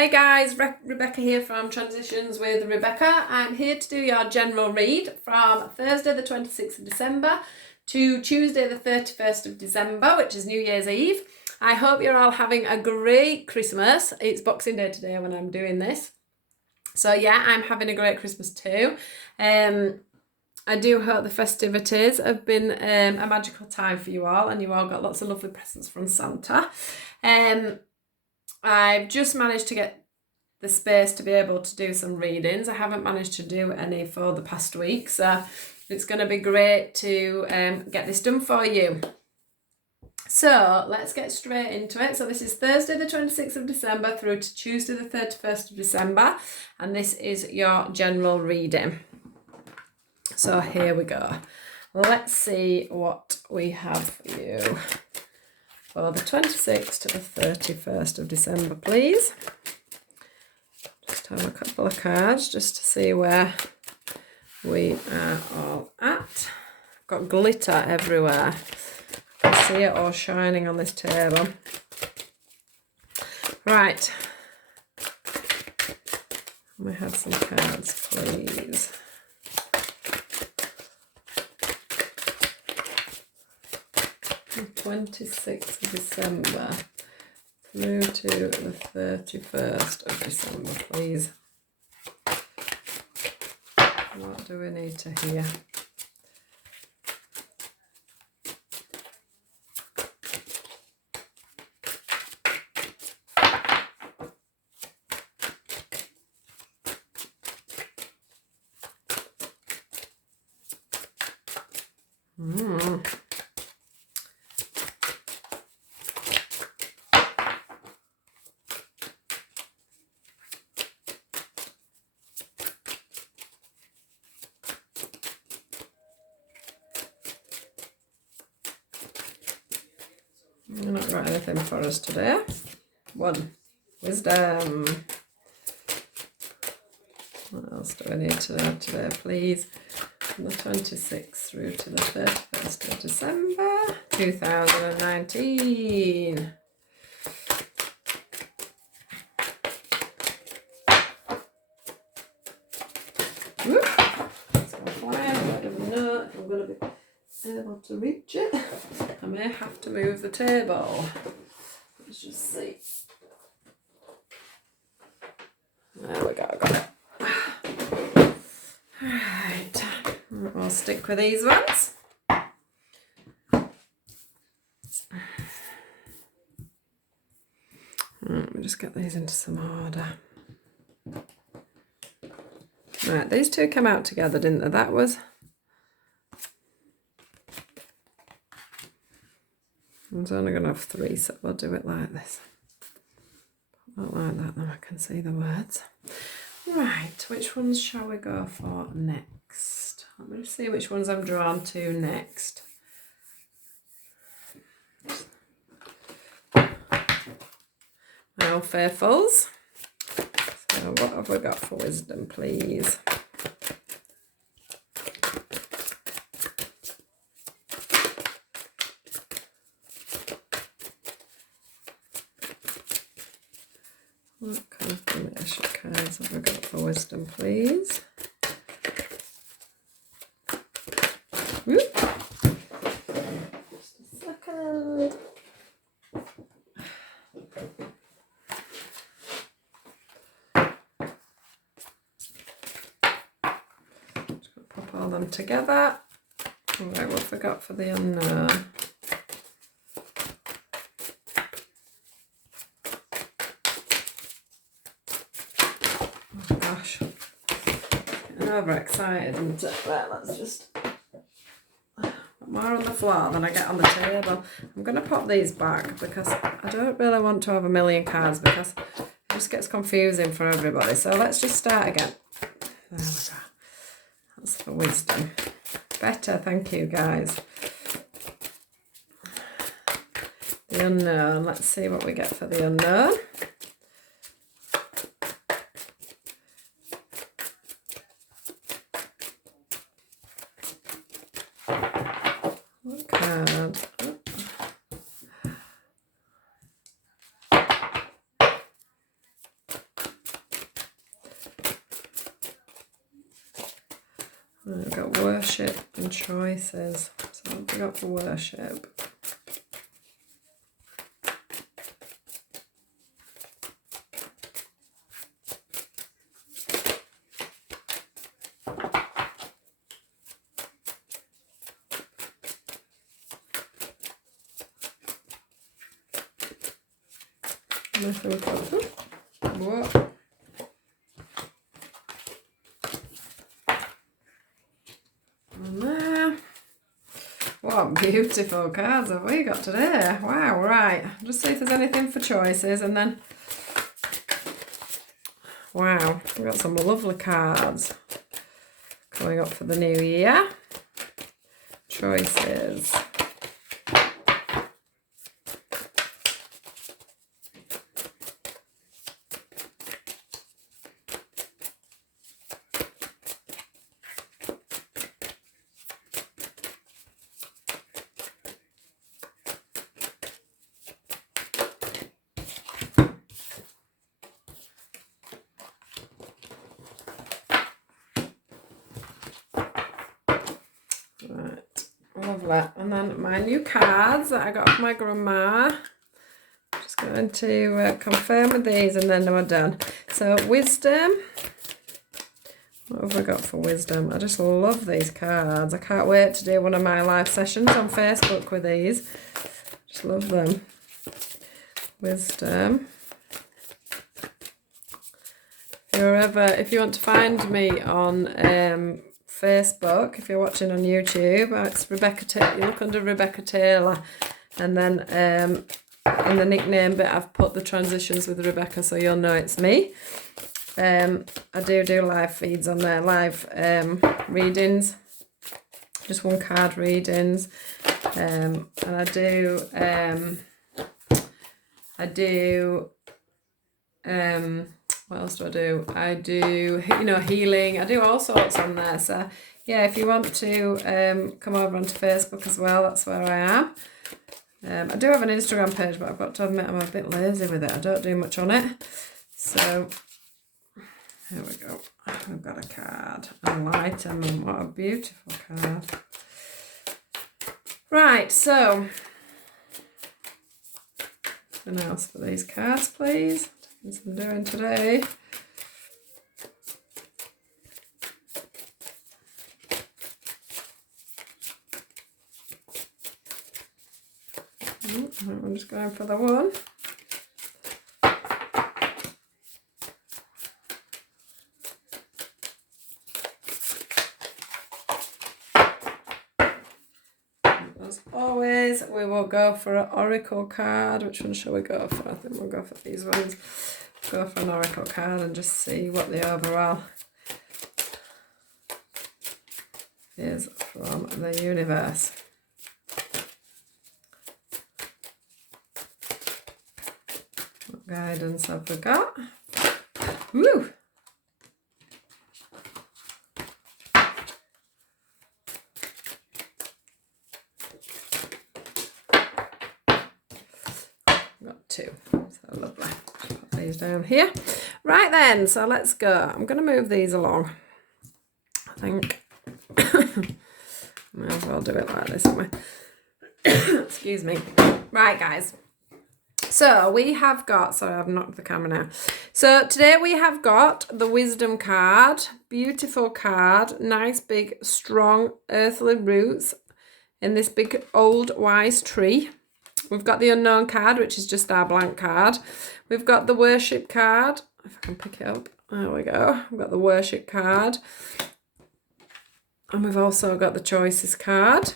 Hey guys, Rebecca here from Transitions with Rebecca. I'm here to do your general read from Thursday the 26th of December to Tuesday the 31st of December, which is New Year's Eve. I hope you're all having a great Christmas. It's Boxing Day today when I'm doing this. So yeah, I'm having a great Christmas too. I do hope the festivities have been a magical time for you all and you all got lots of lovely presents from Santa. I've just managed to get the space to be able to do some readings. I haven't managed to do any for the past week, so it's going to be great to get this done for you. So let's get straight into it. So this is Thursday the 26th of December through to Tuesday the 31st of December, and this is your general reading. So here we go. Let's see what we have for you for the 26th to the 31st of December, please. Just have a couple of cards just to see where we are all at. Got glitter everywhere. I can see it all shining on this table. Right. We have some cards, please. The 26th of December through to the 31st of December, please. What do we need to hear? I've not got anything for us today. 1. Wisdom. What else do I need to know today, please? From the 26th through to the 31st of December 2019. Whoop. Let's go flying. I don't know if I'm going to be able to reach it. I may have to move the table. Let's just see. There we go, I got it. Alright, I'll stick with these ones. Let me just get these into some order. Right, these two came out together, didn't they? That was... I'm only going to have 3, so we'll do it like this. Not like that, then I can see the words. Right, which ones shall we go for next? Let me see which ones I'm drawn to next. My old faithfuls. So what have we got for wisdom, please? What confirmation cards have we got for wisdom, please? Whoop. Just a second. Just gonna pop all them together. Right, what have we got for the unknown? Overexcited, isn't it? Right, let's just put more on the floor than I get on the table. I'm going to pop these back because I don't really want to have a million cards because it just gets confusing for everybody. So let's just start again. There we go. That's for wisdom. Better, thank you guys. The unknown. Let's see what we get for the unknown. Card. I've got worship and choices. So what have we got for worship? What? And there. What beautiful cards have we got today? Wow, right. Just see if there's anything for choices and then... Wow, we've got some lovely cards coming up for the new year. Choices. Right, lovely. And then my new cards that I got off my grandma. Just going to confirm with these and then we're done. So wisdom. What have I got for wisdom? I just love these cards. I can't wait to do one of my live sessions on Facebook with these. Just love them. Wisdom. If you want to find me on Facebook, if you're watching on YouTube, it's Rebecca Taylor. You look under Rebecca Taylor, and then in the nickname bit I've put the transitions with Rebecca, so you'll know it's me. I do live feeds on there, live readings, just one card readings, and I do what else do I do? I do, healing. I do all sorts on there. So, yeah, if you want to come over onto Facebook as well, that's where I am. I do have an Instagram page, but I've got to admit I'm a bit lazy with it. I don't do much on it. So, here we go. I've got a card. Enlightenment. What a beautiful card. Right, so, anything else for these cards, please? As I'm doing today. I'm just going for the one. As always, we will go for an oracle card. Which one shall we go for? I think we'll go for these ones. Go for an oracle card and just see what the overall is from the universe. What guidance have we got? Woo! Got two. So lovely. Put these down here. Right then, so let's go. I'm going to move these along. I think might as well do it like this way. Excuse me. Right, guys. So we have got, sorry, I've knocked the camera now. So today we have got the wisdom card. Beautiful card. Nice, big, strong, earthly roots in this big, old, wise tree. We've got the unknown card, which is just our blank card. We've got the worship card. If I can pick it up. There we go. We've got the worship card. And we've also got the choices card.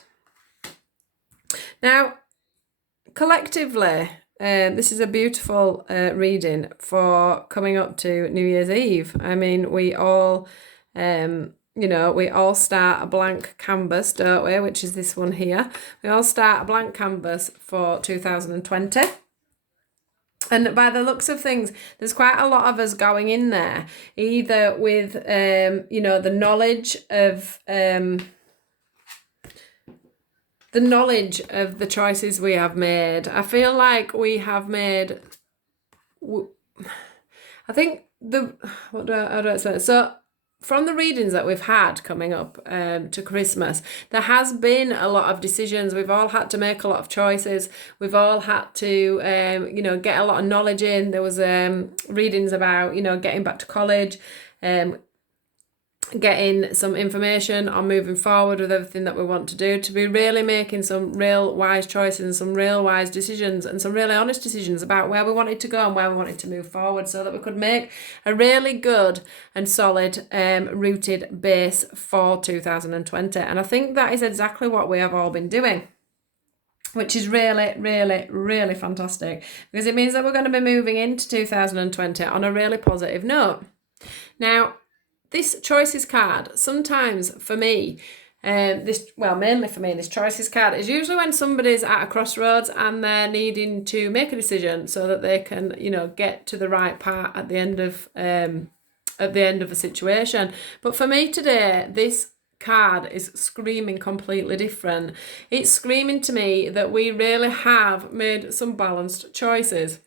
Now, collectively, this is a beautiful reading for coming up to New Year's Eve. I mean, we all, we all start a blank canvas, don't we? Which is this one here. We all start a blank canvas for 2020. And by the looks of things, there's quite a lot of us going in there, either with, the knowledge of the choices we have made. I feel like we have made, I think how do I say it? So from the readings that we've had coming up to Christmas, there has been a lot of decisions. We've all had to make a lot of choices. We've all had to, get a lot of knowledge in. There was readings about, getting back to college, getting some information on moving forward with everything that we want to do, to be really making some real wise choices and some real wise decisions and some really honest decisions about where we wanted to go and where we wanted to move forward, so that we could make a really good and solid rooted base for 2020. And I think that is exactly what we have all been doing, which is really, really, really fantastic, because it means that we're going to be moving into 2020 on a really positive note. Now, this choices card, sometimes for me, mainly for me, this choices card is usually when somebody's at a crossroads and they're needing to make a decision so that they can, get to the right part at the end of a situation. But for me today, this card is screaming completely different. It's screaming to me that we really have made some balanced choices.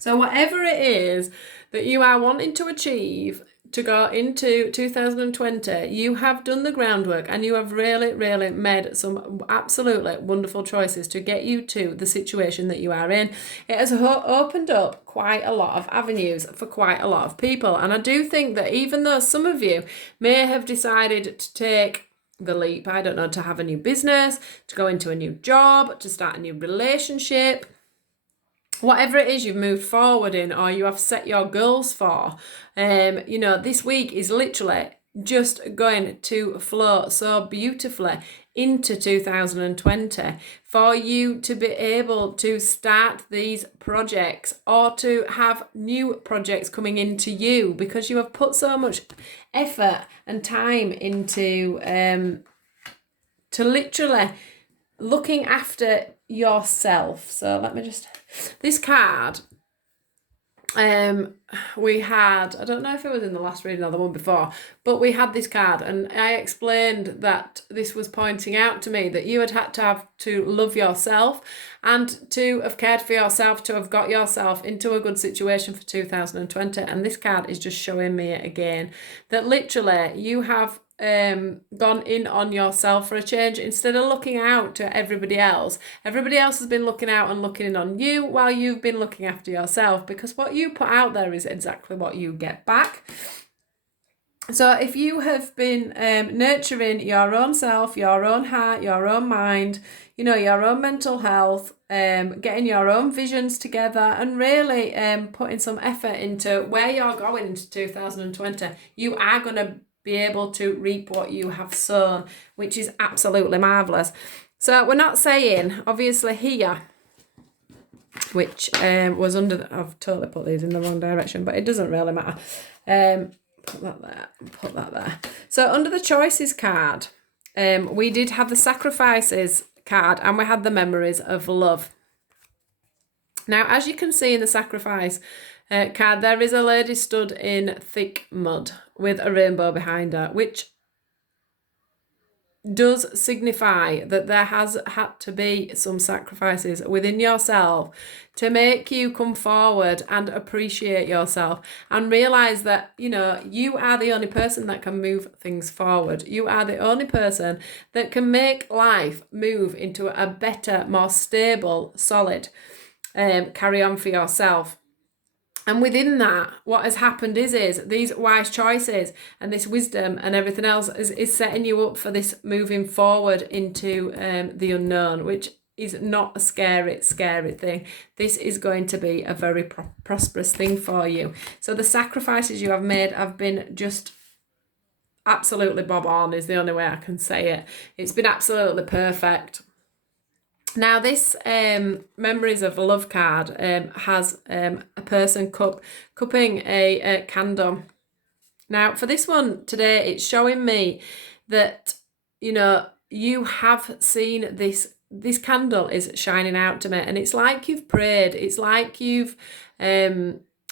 So whatever it is that you are wanting to achieve to go into 2020, you have done the groundwork and you have really, really made some absolutely wonderful choices to get you to the situation that you are in. It has opened up quite a lot of avenues for quite a lot of people. And I do think that even though some of you may have decided to take the leap, I don't know, to have a new business, to go into a new job, to start a new relationship, whatever it is you've moved forward in or you have set your goals for, this week is literally just going to flow so beautifully into 2020 for you to be able to start these projects or to have new projects coming into you, because you have put so much effort and time into to literally looking after yourself. So let me just, this card, we had, I don't know if it was in the last reading or the one before, but we had this card and I explained that this was pointing out to me that you had to have to love yourself and to have cared for yourself, to have got yourself into a good situation for 2020. And this card is just showing me it again, that literally you have gone in on yourself for a change. Instead of looking out to everybody else has been looking out and looking in on you while you've been looking after yourself, because what you put out there is exactly what you get back. So if you have been nurturing your own self, your own heart, your own mind, your own mental health, getting your own visions together and really putting some effort into where you're going into 2020, you are going to be able to reap what you have sown, which is absolutely marvellous. So we're not saying, obviously here, which was under, I've totally put these in the wrong direction, but it doesn't really matter. Put that there, put that there. So under the choices card, we did have the sacrifices card and we had the memories of love. Now, as you can see in the sacrifice card, there is a lady stood in thick mud with a rainbow behind her, which does signify that there has had to be some sacrifices within yourself to make you come forward and appreciate yourself and realize that, you are the only person that can move things forward. You are the only person that can make life move into a better, more stable, solid carry on for yourself. And within that, what has happened is these wise choices and this wisdom and everything else is setting you up for this moving forward into the unknown, which is not a scary thing. This is going to be a very prosperous thing for you. So the sacrifices you have made have been just absolutely bob on, is the only way I can say it. It's been absolutely perfect. Now this Memories of Love card has a person cupping a candle. Now for this one today, it's showing me that, you have seen this candle is shining out to me, and it's like you've prayed, it's like you've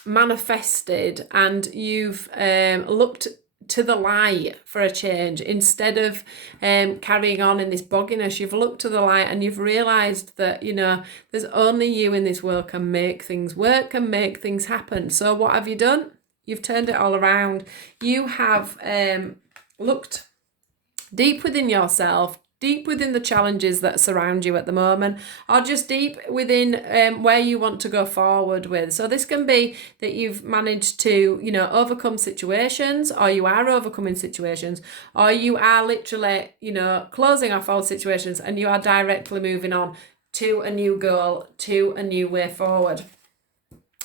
manifested and you've looked to the light for a change. Instead of carrying on in this bogginess, you've looked to the light and you've realized that there's only you in this world can make things work and make things happen. So what have you done? You've turned it all around. You have looked deep within yourself, deep within the challenges that surround you at the moment, or just deep within where you want to go forward with. So this can be that you've managed to, overcome situations, or you are overcoming situations, or you are literally, closing off old situations and you are directly moving on to a new goal, to a new way forward.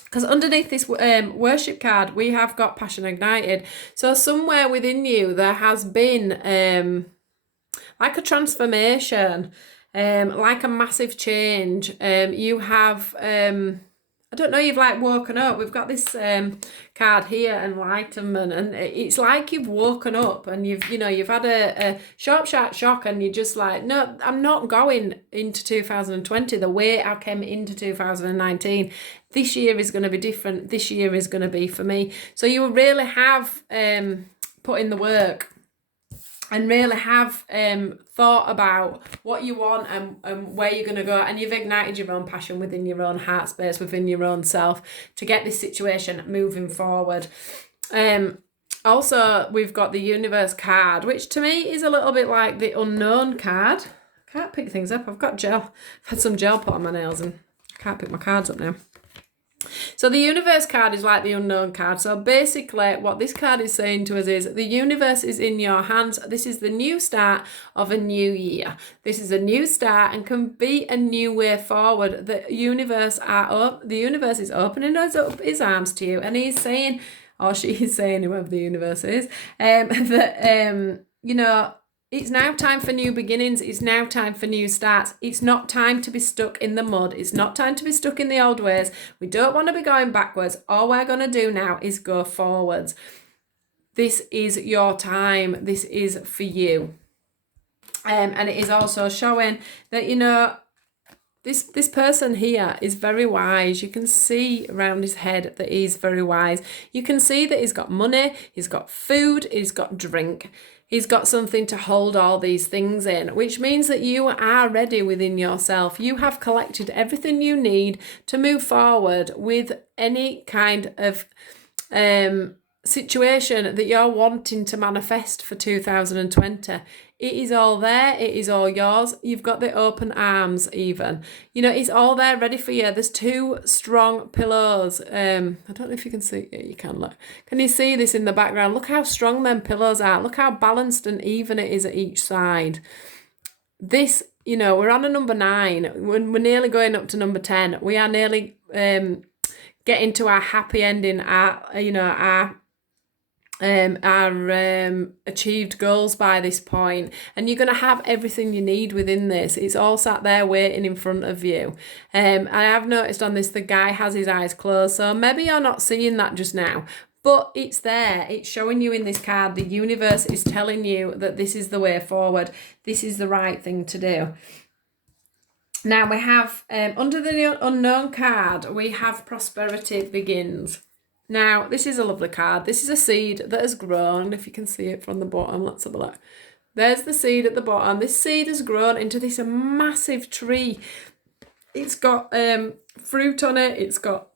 Because underneath this worship card, we have got passion ignited. So somewhere within you, there has been like a transformation, like a massive change. You have, I don't know, you've like woken up. We've got this card here, enlightenment, and it's like you've woken up and you've had a sharp shock, and you're just like, no, I'm not going into 2020 the way I came into 2019. This year is going to be different. This year is going to be for me. So you really have put in the work and really have thought about what you want and where you're going to go, and you've ignited your own passion within your own heart space, within your own self, to get this situation moving forward. Also, we've got the universe card, which to me is a little bit like the unknown card. I can't pick things up. I've got gel. I've had some gel put on my nails and I can't pick my cards up now. So the universe card is like the unknown card. So basically what this card is saying to us is the universe is in your hands. This is the new start of a new year. This is a new start and can be a new way forward. The universe is opening up his arms to you, and he's saying, or she is saying, whoever the universe is, that it's now time for new beginnings. It's now time for new starts. It's not time to be stuck in the mud. It's not time to be stuck in the old ways. We don't want to be going backwards. All we're going to do now is go forwards. This is your time. This is for you. And it is also showing that, this person here is very wise. You can see around his head that he's very wise. You can see that he's got money, he's got food, he's got drink. He's got something to hold all these things in, which means that you are ready within yourself. You have collected everything you need to move forward with any kind of situation that you're wanting to manifest for 2020. It is all there. It is all yours. You've got the open arms even. It's all there ready for you. There's two strong pillows. I don't know if you can see. Yeah, you can look. Can you see this in the background? Look how strong them pillows are. Look how balanced and even it is at each side. This, we're on a number 9. We're nearly going up to number 10. We are nearly getting to our happy ending, our achieved goals by this point, and you're going to have everything you need within this. It's all sat there waiting in front of you. I have noticed on this the guy has his eyes closed, so maybe you're not seeing that just now, but it's there. It's showing you in this card. The universe is telling you that this is the way forward. This is the right thing to do. Now we have under the unknown card, we have prosperity begins. Now, this is a lovely card. This is a seed that has grown. If you can see it from the bottom, let's have a look. There's the seed at the bottom. This seed has grown into this massive tree. It's got fruit on it. It's got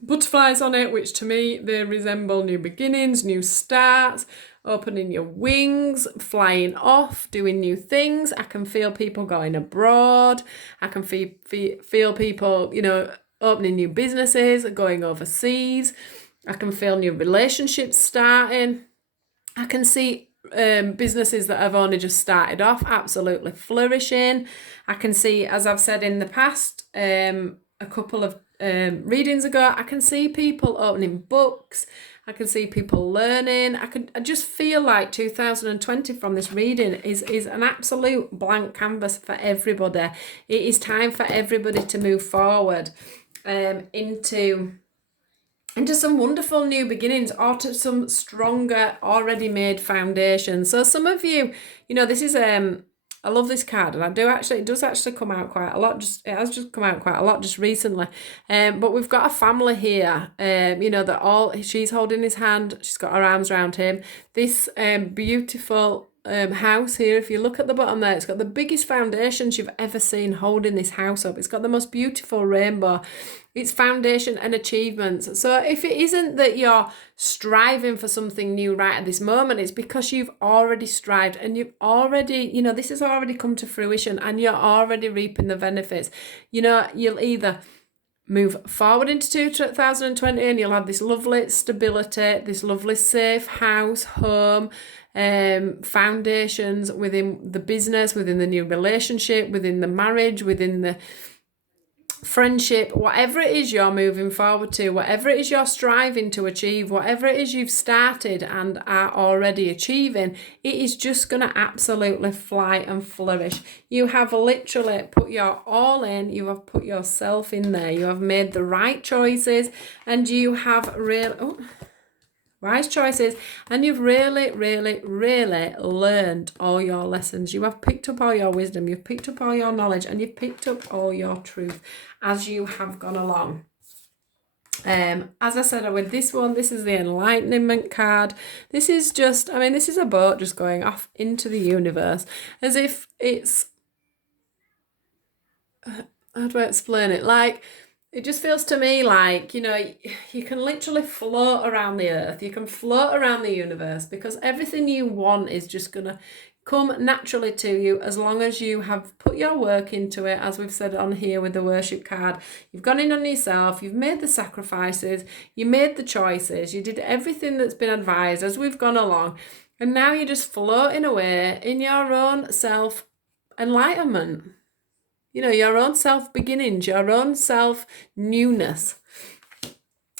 butterflies on it, which to me, they resemble new beginnings, new starts, opening your wings, flying off, doing new things. I can feel people going abroad. I can feel people, opening new businesses, going overseas. I can feel new relationships starting. I can see businesses that have only just started off absolutely flourishing. I can see, as I've said in the past, a couple of readings ago, I can see people opening books. I can see people learning. I just feel like 2020 from this reading is an absolute blank canvas for everybody. It is time for everybody to move forward into some wonderful new beginnings, or to some stronger already made foundations. So some of you, this is I love this card, and it does actually come out quite a lot. It has just come out quite a lot just recently. But we've got a family here, that she's holding his hand, she's got her arms around him. This beautiful house here. If you look at the bottom there, it's got the biggest foundations you've ever seen holding this house up. It's got the most beautiful rainbow. It's foundation and achievements. So if it isn't that you're striving for something new right at this moment, it's because you've already strived and you've already, this has already come to fruition and you're already reaping the benefits. You'll either move forward into 2020 and you'll have this lovely stability, this lovely safe house, home, foundations within the business, within the new relationship, within the marriage, within the friendship, whatever it is you're moving forward to, whatever it is you're striving to achieve, whatever it is you've started and are already achieving, it is just going to absolutely fly and flourish. You have literally put your all in, you have put yourself in there, you have made the right choices, and you have wise choices, and you've really, really, really learned all your lessons. You have picked up all your wisdom, you've picked up all your knowledge, and you've picked up all your truth as you have gone along. As I said with this one, this is the enlightenment card. This is just, this is a boat just going off into the universe, as if it's, how do I explain it? Like, it just feels to me like, you can literally float around the earth. You can float around the universe because everything you want is just going to come naturally to you as long as you have put your work into it. As we've said on here with the worship card, you've gone in on yourself, you've made the sacrifices, you made the choices, you did everything that's been advised as we've gone along. And now you're just floating away in your own self-enlightenment. Your own self-beginnings, your own self-newness.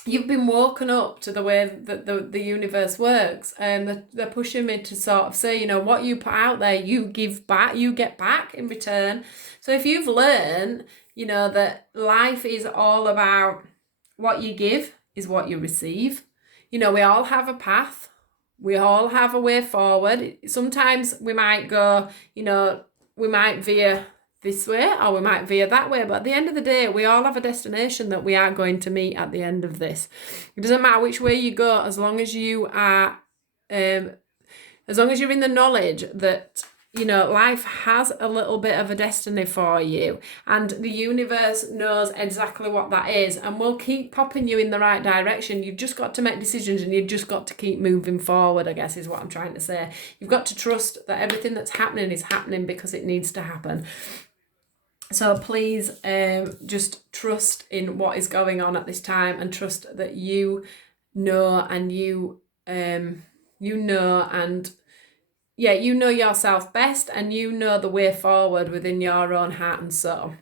You've been woken up to the way that the universe works, and they're pushing me to sort of say, what you put out there, you give back, you get back in return. So if you've learned, that life is all about what you give is what you receive. We all have a path. We all have a way forward. Sometimes we might go, we might veer this way or we might veer that way, but at the end of the day we all have a destination that we are going to meet at the end of this. It doesn't matter which way you go, as long as you are as long as you're in the knowledge that life has a little bit of a destiny for you, and the universe knows exactly what that is and will keep popping you in the right direction. You've just got to make decisions and you've just got to keep moving forward, I guess is what I'm trying to say. You've got to trust that everything that's happening is happening because it needs to happen. So please just trust in what is going on at this time, and trust that you know and you know yourself best, and you know the way forward within your own heart and soul.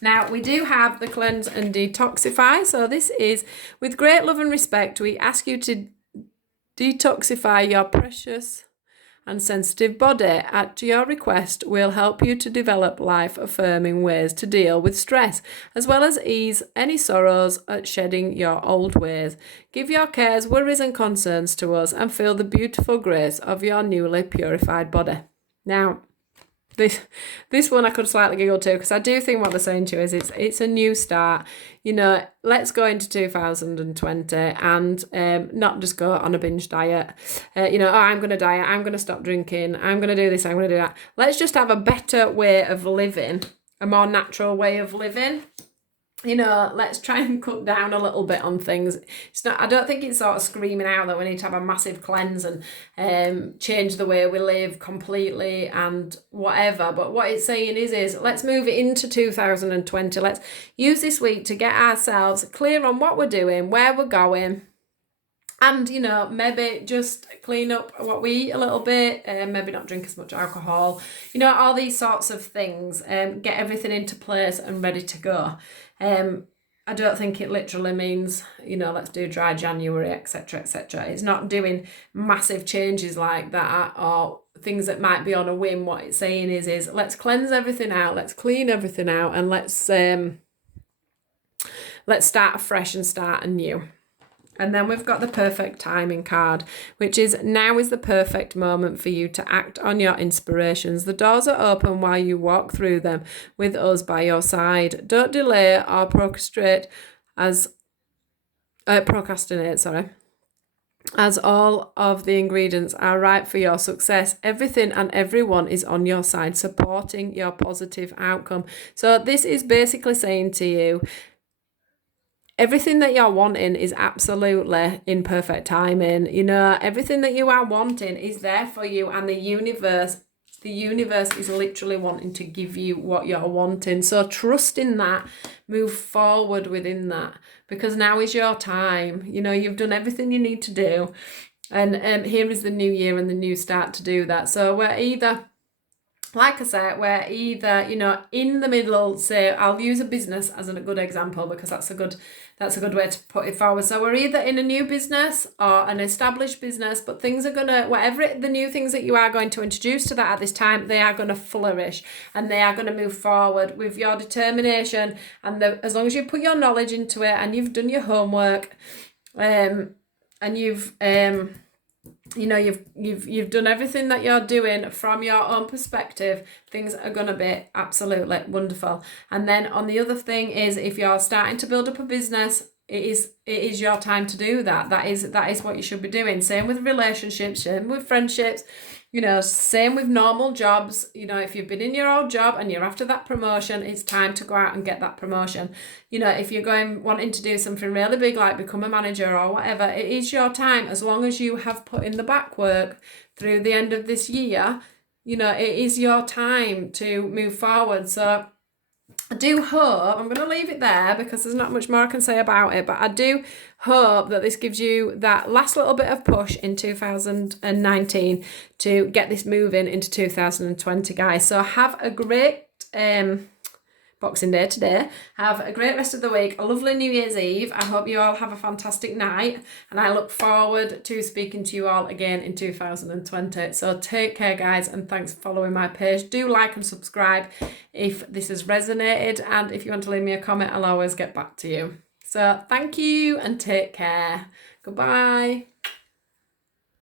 Now, we do have the cleanse and detoxify. So this is, with great love and respect, we ask you to detoxify your precious and sensitive body. At your request, we'll help you to develop life-affirming ways to deal with stress, as well as ease any sorrows at shedding your old ways. Give your cares, worries and concerns to us and feel the beautiful grace of your newly purified body. Now, this one I could slightly giggle too, because I do think what they're saying to you is it's a new start. Let's go into 2020 and not just go on a binge diet. I'm going to diet, I'm going to stop drinking, I'm going to do this, I'm going to do that. Let's just have a better way of living, a more natural way of living. Let's try and cut down a little bit on things. I don't think it's sort of screaming out that we need to have a massive cleanse and change the way we live completely and whatever. But what it's saying is let's move it into 2020. Let's use this week to get ourselves clear on what we're doing, where we're going. And, maybe just clean up what we eat a little bit, maybe not drink as much alcohol, all these sorts of things, get everything into place and ready to go. I don't think it literally means, let's do dry January, etc., etc. It's not doing massive changes like that or things that might be on a whim. What it's saying is let's cleanse everything out, let's clean everything out, and let's start afresh and start anew. And then we've got the perfect timing card, which is now is the perfect moment for you to act on your inspirations. The doors are open while you walk through them with us by your side. Don't delay or procrastinate. as all of the ingredients are right for your success. Everything and everyone is on your side, supporting your positive outcome. So this is basically saying to you, everything that you're wanting is absolutely in perfect timing. You know, everything that you are wanting is there for you, and the universe is literally wanting to give you what you're wanting. So trust in that, move forward within that, because now is your time. You know, you've done everything you need to do, and here is the new year and the new start to do that. So we're either, like I said, we're either, you know, in the middle. Say, I'll use a business as a good example because that's a good way to put it forward. So we're either in a new business or an established business, but things are gonna, whatever the new things that you are going to introduce to that at this time, they are going to flourish and they are going to move forward with your determination. And as long as you put your knowledge into it and you've done your homework, and you've you know, you've done everything that you're doing from your own perspective, things are going to be absolutely wonderful. And then on the other thing is, if you're starting to build up a business, it is your time to do that. That is what you should be doing. Same with relationships, same with friendships, you know, same with normal jobs. You know, if you've been in your old job and you're after that promotion, it's time to go out and get that promotion. You know, if you're wanting to do something really big, like become a manager or whatever, it is your time. As long as you have put in the back work through the end of this year, you know, it is your time to move forward. So I do hope, I'm going to leave it there because there's not much more I can say about it, but I do hope that this gives you that last little bit of push in 2019 to get this moving into 2020, guys. So have a great Boxing Day today. Have a great rest of the week. A lovely New Year's Eve. I hope you all have a fantastic night, and I look forward to speaking to you all again in 2020. So take care, guys, and thanks for following my page. Do like and subscribe if this has resonated, and if you want to leave me a comment, I'll always get back to you. So thank you and take care. Goodbye.